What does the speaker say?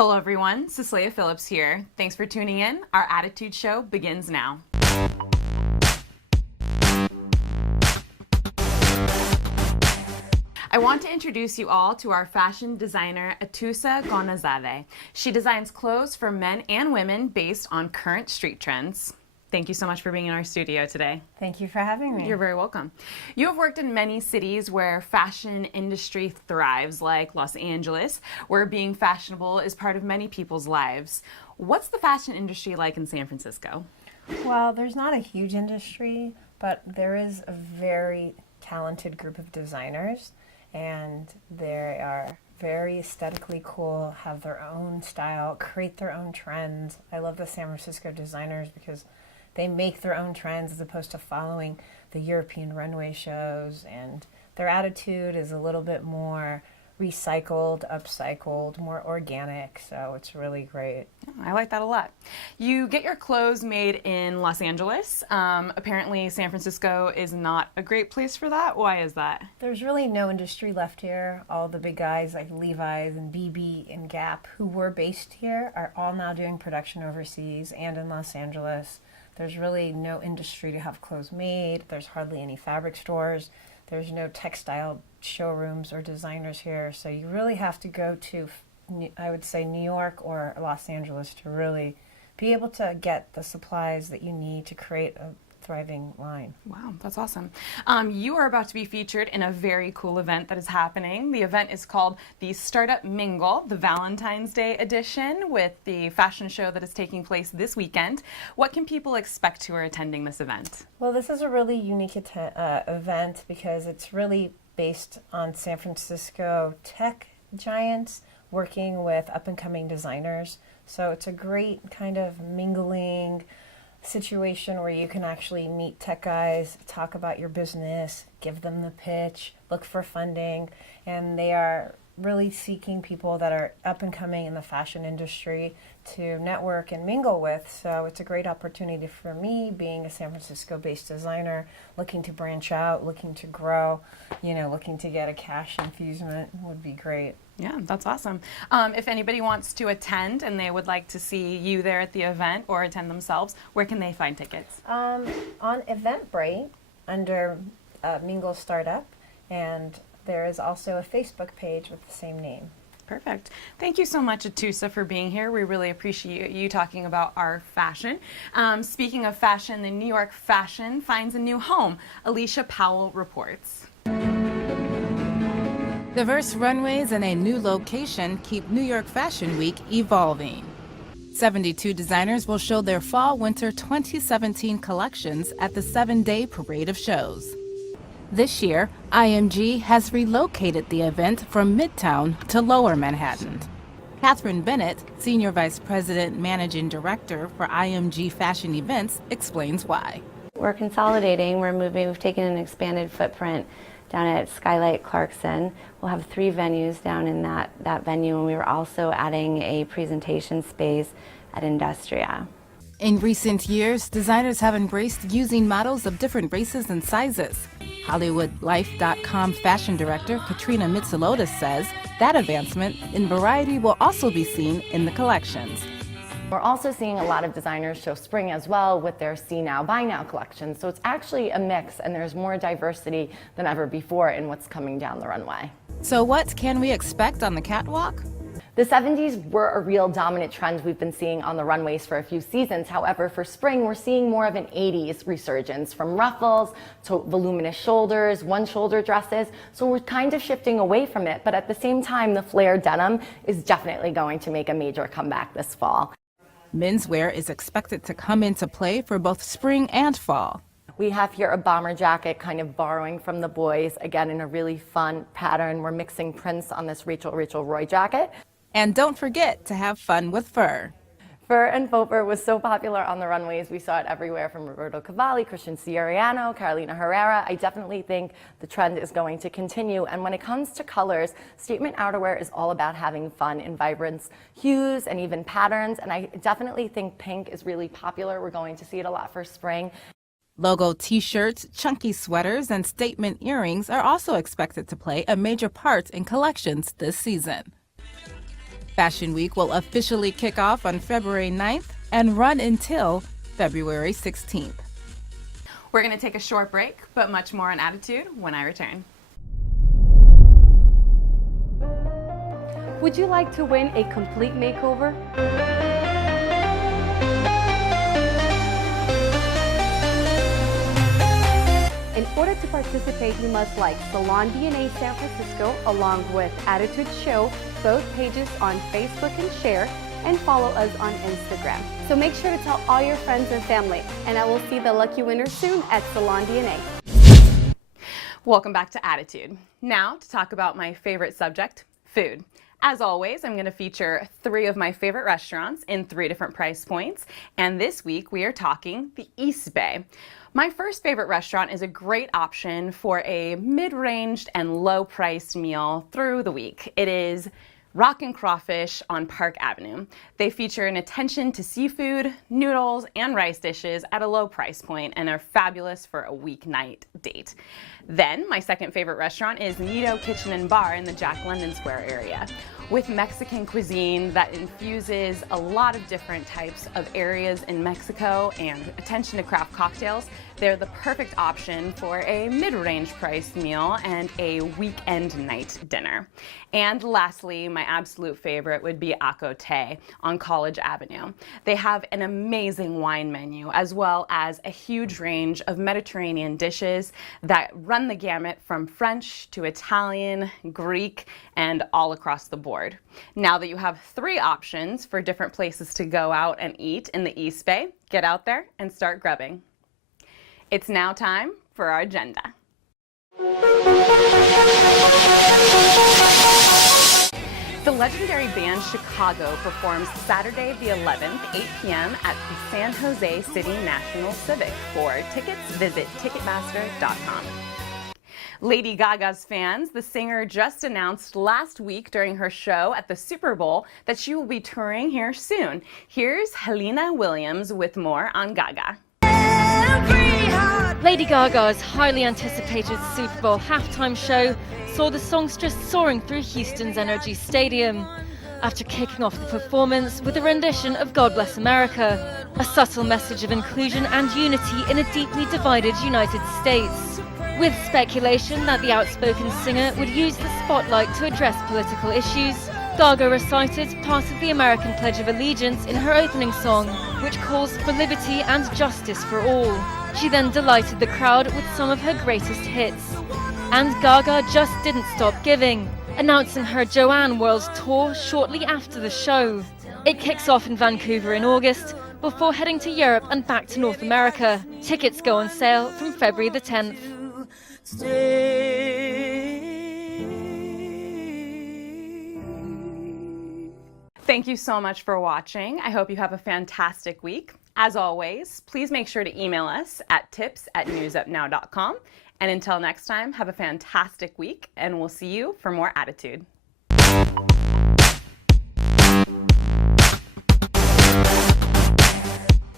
Hello everyone, Cecilia Phillips here. Thanks for tuning in. Our Attitude Show begins now. I want to introduce you all to our fashion designer, Atousa Gonazade. She designs clothes for men and women based on current street trends. Thank you so much for being in our studio today. Thank you for having me. You're very welcome. You have worked in many cities where fashion industry thrives, like Los Angeles, where being fashionable is part of many people's lives. What's the fashion industry like in San Francisco? Well, there's not a huge industry, but there is a very talented group of designers, and they are very aesthetically cool, have their own style, create their own trends. I love the San Francisco designers because they make their own trends as opposed to following the European runway shows, and their attitude is a little bit more recycled, upcycled, more organic, so it's really great. I like that a lot. You get your clothes made in Los Angeles. Apparently San Francisco is not a great place for that. Why is that? There's really no industry left here. All the big guys like Levi's and BB and Gap who were based here are all now doing production overseas and in Los Angeles. There's really no industry to have clothes made. There's hardly any fabric stores. There's no textile showrooms or designers here. So you really have to go to, I would say, New York or Los Angeles to really be able to get the supplies that you need to create a thriving line. Wow, that's awesome. You are about to be featured in a very cool event that is happening. The event is called the Startup Mingle, the Valentine's Day edition, with the fashion show that is taking place this weekend. What can people expect who are attending this event? Well, this is a really unique event because it's really based on San Francisco tech giants working with up-and-coming designers. So it's a great kind of mingling situation where you can actually meet tech guys, talk about your business, give them the pitch, look for funding, and they are really seeking people that are up and coming in the fashion industry to network and mingle with. So it's a great opportunity for me, being a San Francisco-based designer, looking to branch out, looking to grow, looking to get a cash infusion would be great. Yeah, that's awesome. If anybody wants to attend and they would like to see you there at the event or attend themselves, where can they find tickets? On Eventbrite under Mingle Startup, and there is also a Facebook page with the same name. Perfect. Thank you so much, Atousa, for being here. We really appreciate you talking about our fashion. Speaking of fashion, the New York fashion finds a new home. Alicia Powell reports. Diverse runways and a new location keep New York Fashion Week evolving. 72 designers will show their Fall/Winter 2017 collections at the 7-day parade of shows. This year, IMG has relocated the event from Midtown to Lower Manhattan. Catherine Bennett, Senior Vice President Managing Director for IMG Fashion Events, explains why. We're consolidating, we've taken an expanded footprint down at Skylight Clarkson. We'll have 3 venues down in that venue, and we were also adding a presentation space at Industria. In recent years, designers have embraced using models of different races and sizes. HollywoodLife.com fashion director Katrina Mitsulotis says that advancement in variety will also be seen in the collections. We're also seeing a lot of designers show spring as well with their See Now, Buy Now collection. So it's actually a mix, and there's more diversity than ever before in what's coming down the runway. So what can we expect on the catwalk? The 70s were a real dominant trend we've been seeing on the runways for a few seasons. However, for spring, we're seeing more of an 80s resurgence, from ruffles to voluminous shoulders, one-shoulder dresses. So we're kind of shifting away from it, but at the same time, the flare denim is definitely going to make a major comeback this fall. Menswear is expected to come into play for both spring and fall. We have here a bomber jacket, kind of borrowing from the boys, again in a really fun pattern. We're mixing prints on this Rachel Roy jacket. And don't forget to have fun with fur. Fur and faux fur was so popular on the runways. We saw it everywhere, from Roberto Cavalli, Christian Siriano, Carolina Herrera. I definitely think the trend is going to continue. And when it comes to colors, statement outerwear is all about having fun in vibrant hues and even patterns. And I definitely think pink is really popular. We're going to see it a lot for spring. Logo t-shirts, chunky sweaters, and statement earrings are also expected to play a major part in collections this season. Fashion Week will officially kick off on February 9th and run until February 16th. We're going to take a short break, but much more on Attitude when I return. Would you like to win a complete makeover? In order to participate, you must like Salon DNA San Francisco along with Attitude Show, both pages on Facebook, and share, and follow us on Instagram. So make sure to tell all your friends and family, and I will see the lucky winner soon at Salon DNA. Welcome back to Attitude. Now to talk about my favorite subject, food. As always, I'm going to feature 3 of my favorite restaurants in 3 different price points, and this week we are talking the East Bay. My first favorite restaurant is a great option for a mid-ranged and low-priced meal through the week. It is Rock and Crawfish on Park Avenue. They feature an attention to seafood, noodles, and rice dishes at a low price point and are fabulous for a weeknight date. Then, my second favorite restaurant is Nido Kitchen and Bar in the Jack London Square area. With Mexican cuisine that infuses a lot of different types of areas in Mexico and attention to craft cocktails, they're the perfect option for a mid-range priced meal and a weekend night dinner. And lastly, my absolute favorite would be Acote on College Avenue. They have an amazing wine menu as well as a huge range of Mediterranean dishes that run the gamut from French to Italian, Greek, and all across the board. Now that you have 3 options for different places to go out and eat in the East Bay, get out there and start grubbing. It's now time for our agenda. The legendary band Chicago performs Saturday the 11th, 8 p.m. at the San Jose City National Civic. For tickets, visit Ticketmaster.com. Lady Gaga's fans, the singer just announced last week during her show at the Super Bowl that she will be touring here soon. Here's Helena Williams with more on Gaga. Lady Gaga's highly anticipated Super Bowl halftime show saw the songstress soaring through Houston's NRG Stadium after kicking off the performance with a rendition of God Bless America, a subtle message of inclusion and unity in a deeply divided United States. With speculation that the outspoken singer would use the spotlight to address political issues, Gaga recited part of the American Pledge of Allegiance in her opening song, which calls for liberty and justice for all. She then delighted the crowd with some of her greatest hits. And Gaga just didn't stop giving, announcing her Joanne World Tour shortly after the show. It kicks off in Vancouver in August, before heading to Europe and back to North America. Tickets go on sale from February the 10th. Thank you so much for watching. I hope you have a fantastic week. As always, please make sure to email us at tips@newsupnow.com. And until next time, have a fantastic week, and we'll see you for more Attitude.